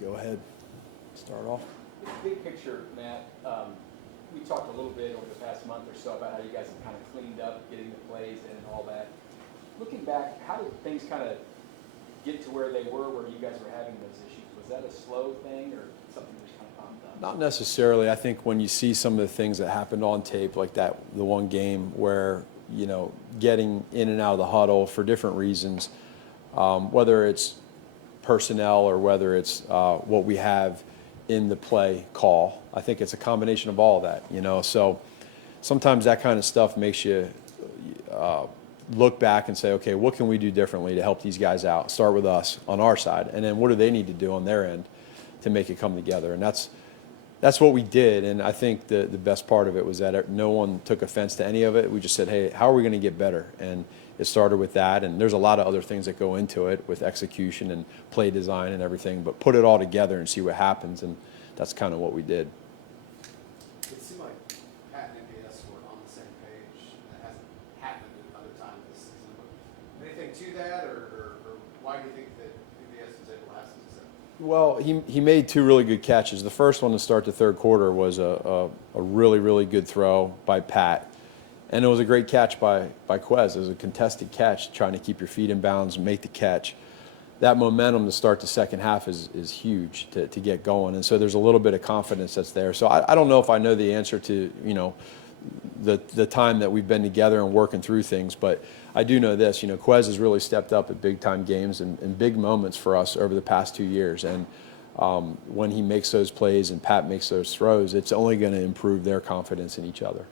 go ahead, start off. Big picture, Matt, we talked a little bit over the past month or so about how you guys have kind of cleaned up, getting the plays in and all that. Looking back, how did things kind of get to where they were, where you guys were having those issues? Was that a slow thing or something that just kind of popped up? Not necessarily. I think when you see some of the things that happened on tape, like that, the one game where, you know, getting in and out of the huddle for different reasons, whether it's personnel or whether it's what we have in the play call. I think it's a combination of all of that, you know. So sometimes that kind of stuff makes you look back and say, okay, what can we do differently to help these guys out? Start with us on our side, and then what do they need to do on their end to make it come together? And that's what we did. And I think the best part of it was that no one took offense to any of it. We just said, hey, how are we going to get better? And it started with that, and there's a lot of other things that go into it with execution and play design and everything, but put it all together and see what happens, and that's kind of what we did. It seemed like Pat and MVS were on the same page. That hasn't happened at other times this season. But anything to that, or why do you think that MVS was able to have success? Well, he made two really good catches. The first one to start the third quarter was a really, really good throw by Pat. And it was a great catch by Quez. It was a contested catch, trying to keep your feet in bounds and make the catch. That momentum to start the second half is huge to get going. And so there's a little bit of confidence that's there. So I don't know if I know the answer to, you know, the time that we've been together and working through things, but I do know this, you know, Quez has really stepped up at big time games and big moments for us over the past 2 years. And when he makes those plays and Pat makes those throws, it's only going to improve their confidence in each other.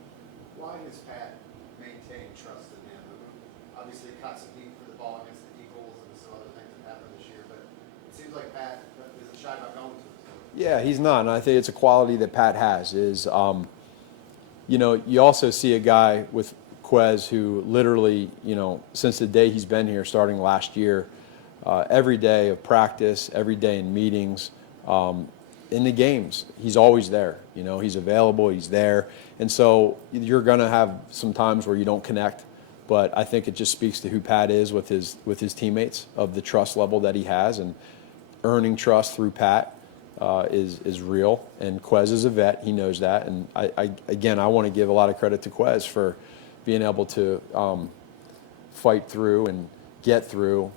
Why has Pat maintained trust in him? I mean, obviously, he caught some heat for the ball against the Eagles and some other things that happened this year, but it seems like Pat isn't shy about going to it. Yeah, he's not, and I think it's a quality that Pat has is, you know, you also see a guy with Quez who literally, you know, since the day he's been here, starting last year, every day of practice, every day in meetings, in the games, he's always there. You know, he's available, he's there. And so you're going to have some times where you don't connect, but I think it just speaks to who Pat is with his teammates, of the trust level that he has, and earning trust through Pat is real. And Quez is a vet, he knows that. And I want to give a lot of credit to Quez for being able to fight through and get through,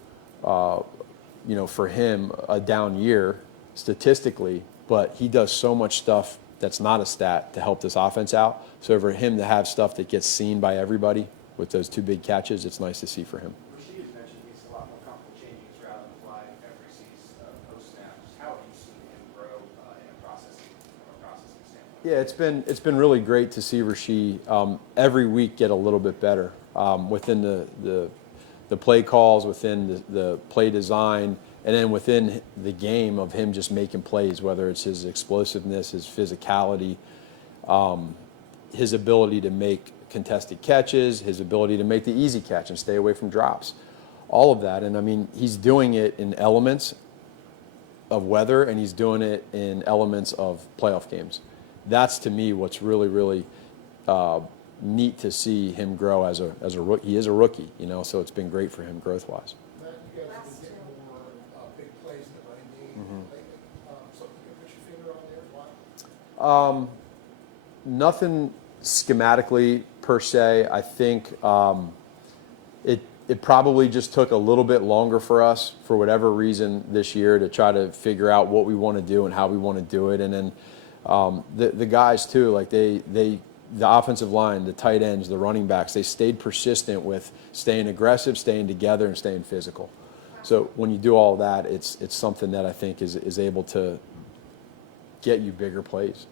you know, for him, a down year statistically, but he does so much stuff that's not a stat to help this offense out. So for him to have stuff that gets seen by everybody with those two big catches, it's nice to see for him. Rasheed has mentioned he's a lot more comfortable changing his route on the fly every season post-snap. How have you seen him grow in a processing standpoint? Yeah, it's been really great to see Rasheed every week get a little bit better within the play calls, within the play design, and then within the game of him just making plays, whether it's his explosiveness, his physicality, his ability to make contested catches, his ability to make the easy catch and stay away from drops, all of that. And I mean, he's doing it in elements of weather, and he's doing it in elements of playoff games. That's, to me, what's really, really neat to see him grow as a rookie. He is a rookie, you know, so it's been great for him growth-wise. Matt, you guys have been getting more big plays in the running game lately. Something you can put your finger on there? Why? Nothing schematically per se. I think it probably just took a little bit longer for us, for whatever reason, this year to try to figure out what we want to do and how we want to do it. And then the guys too, like the offensive line, the tight ends, the running backs, they stayed persistent with staying aggressive, staying together, and staying physical. So when you do all that, it's something that I think is able to get you bigger plays.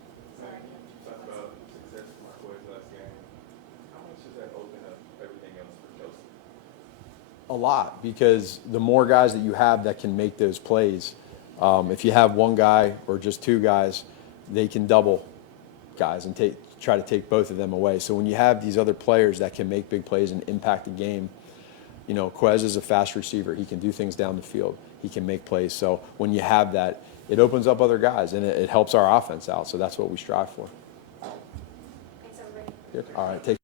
A lot, because the more guys that you have that can make those plays, if you have one guy or just two guys, they can double guys and try to take both of them away. So when you have these other players that can make big plays and impact the game, you know, Quez is a fast receiver. He can do things down the field. He can make plays. So when you have that, it opens up other guys, and it helps our offense out. So that's what we strive for. Good. All right, take